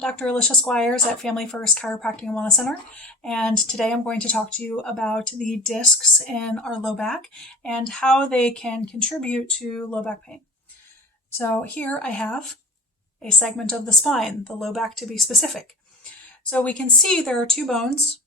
Dr. Alicia Squires at Family First Chiropractic and Wellness Center, and today I'm going to talk to you about the discs in our low back and how they can contribute to low back pain. So here I have a segment of the spine, the low back to be specific. So we can see there are two bones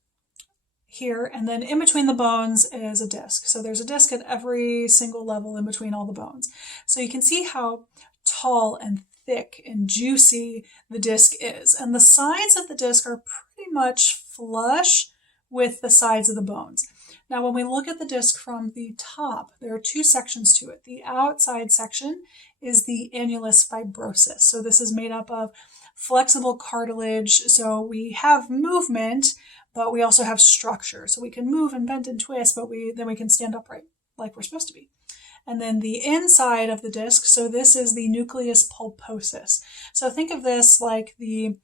here, and then in between the bones is a disc. So there's a disc at every single level in between all the bones. So you can see how tall and thick and juicy the disc is. And the sides of the disc are pretty much flush with the sides of the bones. Now, when we look at the disc from the top, there are two sections to it. The outside section is the annulus fibrosus. So this is made up of flexible cartilage. So we have movement, but we also have structure. So we can move and bend and twist, but then we can stand upright like we're supposed to be. And then the inside of the disc, so this is the nucleus pulposus. So think of this like the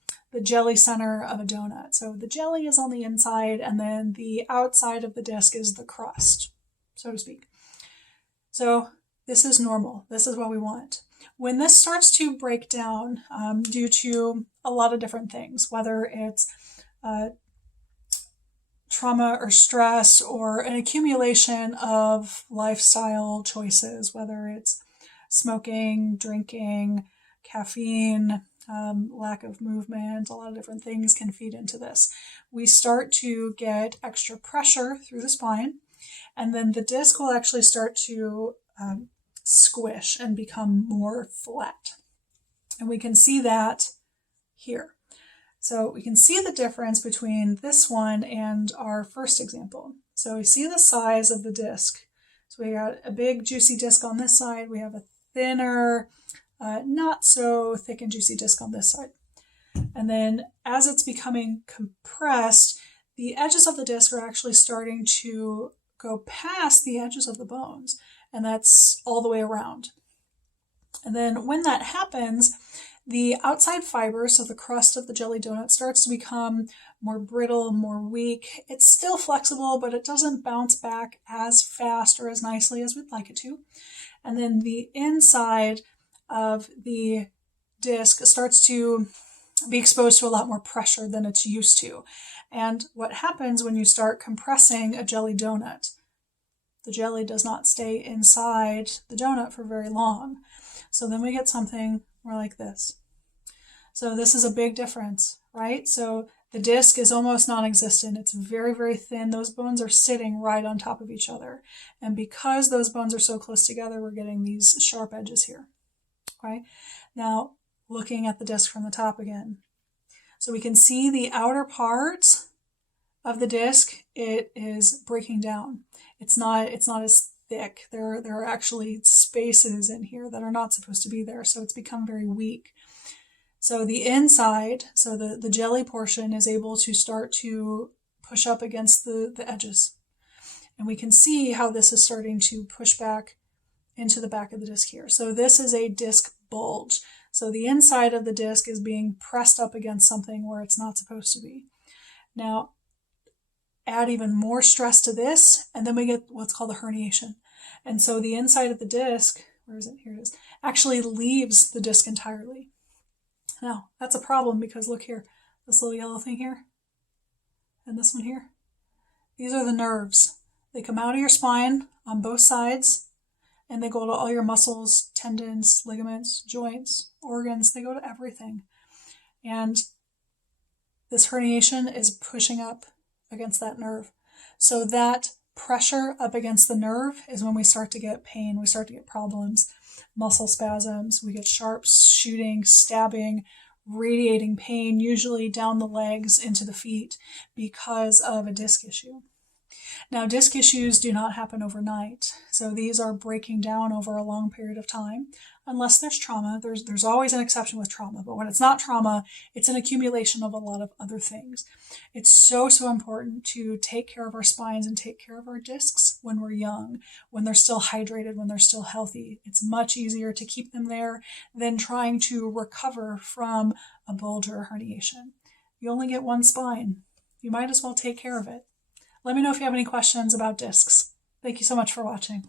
jelly center of a donut. So the jelly is on the inside, and then the outside of the disc is the crust, so to speak. So this is normal. This is what we want. When this starts to break down due to a lot of different things, whether it's trauma or stress or an accumulation of lifestyle choices, whether it's smoking, drinking, caffeine, lack of movement, a lot of different things can feed into this. We start to get extra pressure through the spine, and then the disc will actually start to squish and become more flat. And we can see that here. So we can see the difference between this one and our first example. So we see the size of the disc. So we got a big juicy disc on this side. We have a thinner, not so thick and juicy disc on this side. And then as it's becoming compressed, the edges of the disc are actually starting to go past the edges of the bones. And that's all the way around. And then when that happens, the outside fiber, so the crust of the jelly donut, starts to become more brittle, more weak. It's still flexible, but it doesn't bounce back as fast or as nicely as we'd like it to. And then the inside of the disc starts to be exposed to a lot more pressure than it's used to. And what happens when you start compressing a jelly donut? The jelly does not stay inside the donut for very long. So then we get something more like this. So this is a big difference, right? So the disc is almost non-existent. It's very, very thin. Those bones are sitting right on top of each other. And because those bones are so close together, we're getting these sharp edges here, okay? Now, looking at the disc from the top again. So we can see the outer part of the disc, it is breaking down. It's not as thick. There are actually spaces in here that are not supposed to be there, so it's become very weak. So the inside, so the jelly portion, is able to start to push up against the edges. And we can see how this is starting to push back into the back of the disc here. So this is a disc bulge. So the inside of the disc is being pressed up against something where it's not supposed to be. Now, add even more stress to this, and then we get what's called a herniation. And so the inside of the disc, where is it? Here it is, actually leaves the disc entirely. Now, that's a problem because look here, this little yellow thing here, and this one here. These are the nerves. They come out of your spine on both sides, and they go to all your muscles, tendons, ligaments, joints, organs. They go to everything. And this herniation is pushing up against that nerve. So that pressure up against the nerve is when we start to get pain, we start to get problems, muscle spasms, we get sharp shooting, stabbing, radiating pain, usually down the legs into the feet because of a disc issue. Now, disc issues do not happen overnight, so these are breaking down over a long period of time, unless there's trauma. There's always an exception with trauma, but when it's not trauma, it's an accumulation of a lot of other things. It's so important to take care of our spines and take care of our discs when we're young, when they're still hydrated, when they're still healthy. It's much easier to keep them there than trying to recover from a bulge or a herniation. You only get one spine. You might as well take care of it. Let me know if you have any questions about discs. Thank you so much for watching.